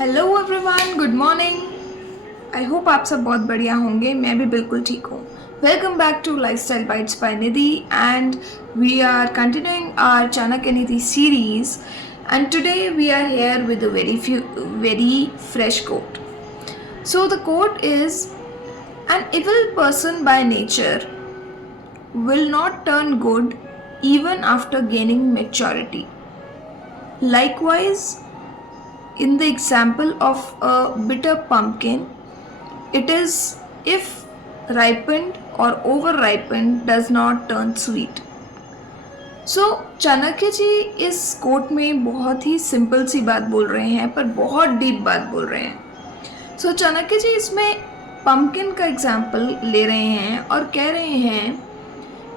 Hello everyone, good morning. I hope आप सब बहुत बढ़िया होंगे। मैं भी बिल्कुल ठीक हूँ। Welcome back to lifestyle bites by Nidhi and we are continuing our Chanakya Nidhi series and today we are here with a very fresh quote. So the quote is, an evil person by nature will not turn good even after gaining maturity. Likewise, in the example of a bitter pumpkin, it is if ripened or over ripened does not turn sweet. सो चाणक्य जी इस coat में बहुत ही simple सी बात बोल रहे हैं पर बहुत deep बात बोल रहे हैं। सो चाणक्य जी इसमें पम्पकिन का एग्जाम्पल ले रहे हैं और कह रहे हैं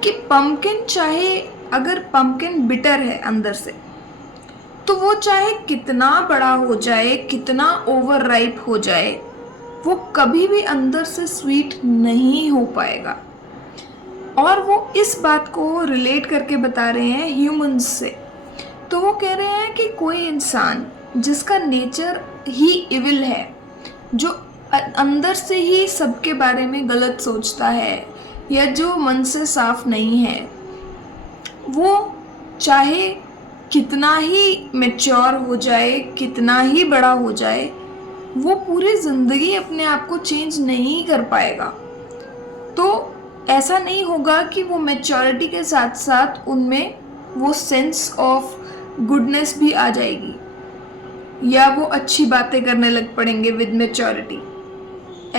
कि पम्पकिन चाहे अगर पम्पकिन बिटर है अंदर से, तो वो चाहे कितना बड़ा हो जाए, कितना ओवर राइप हो जाए, वो कभी भी अंदर से स्वीट नहीं हो पाएगा। और वो इस बात को रिलेट करके बता रहे हैं ह्यूमंस से। तो वो कह रहे हैं कि कोई इंसान जिसका नेचर ही इविल है, जो अंदर से ही सबके बारे में गलत सोचता है या जो मन से साफ नहीं है, वो चाहे कितना ही मैच्योर हो जाए, कितना ही बड़ा हो जाए, वो पूरी ज़िंदगी अपने आप को चेंज नहीं कर पाएगा। तो ऐसा नहीं होगा कि वो मैच्योरिटी के साथ साथ उनमें वो सेंस ऑफ गुडनेस भी आ जाएगी या वो अच्छी बातें करने लग पड़ेंगे विद मैच्योरिटी।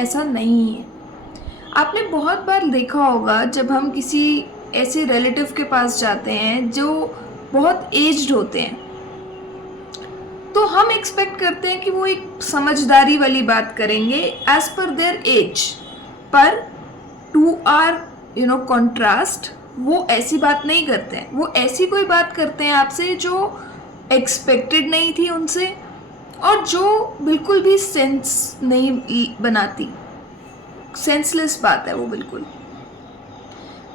ऐसा नहीं है। आपने बहुत बार देखा होगा जब हम किसी ऐसे रिलेटिव के पास जाते हैं जो बहुत एज्ड होते हैं, तो हम एक्सपेक्ट करते हैं कि वो एक समझदारी वाली बात करेंगे एज पर देयर एज, पर टू आर कॉन्ट्रास्ट वो ऐसी बात नहीं करते हैं। वो ऐसी कोई बात करते हैं आपसे जो एक्सपेक्टेड नहीं थी उनसे और जो बिल्कुल भी सेंस नहीं बनाती। सेंसलेस बात है वो बिल्कुल।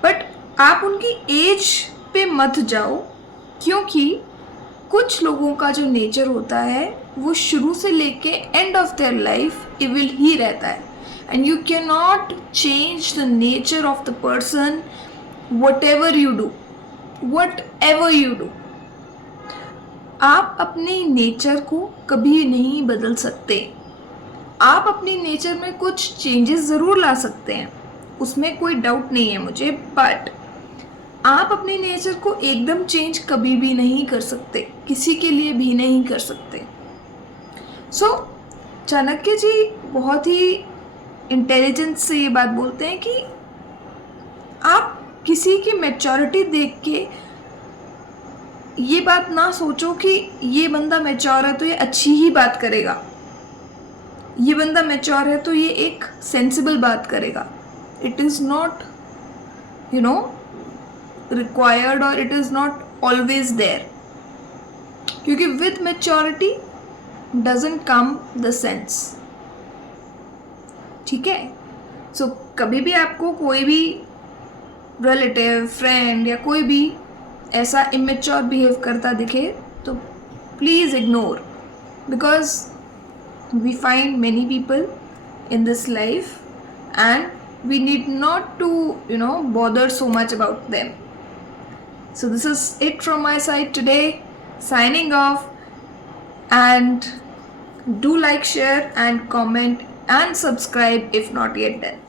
बट आप उनकी एज पे मत जाओ, क्योंकि कुछ लोगों का जो नेचर होता है वो शुरू से लेके end of their life evil ही रहता है। And you cannot change the nature of the person whatever you do. आप अपने नेचर को कभी नहीं बदल सकते। आप अपनी नेचर में कुछ चेंजेस ज़रूर ला सकते हैं, उसमें कोई डाउट नहीं है मुझे, बट आप अपने नेचर को एकदम चेंज कभी भी नहीं कर सकते, किसी के लिए भी नहीं कर सकते। सो चाणक्य जी बहुत ही इंटेलिजेंस से ये बात बोलते हैं कि आप किसी की मैच्योरिटी देख के ये बात ना सोचो कि ये बंदा मैच्योर है तो ये अच्छी ही बात करेगा, ये बंदा मैच्योर है तो ये एक सेंसिबल बात करेगा। इट इज़ नॉट रिक्वायर्ड और it is not always there, क्योंकि with maturity doesn't come the sense. ठीक है। सो कभी भी आपको कोई भी रिलेटिव, फ्रेंड या कोई भी ऐसा इमेच्योर बिहेव करता दिखे तो please ignore, because we find many people in this life and we need not to bother so much about them. So this is it from my side today. Signing off, and do like, share and comment and subscribe if not yet done.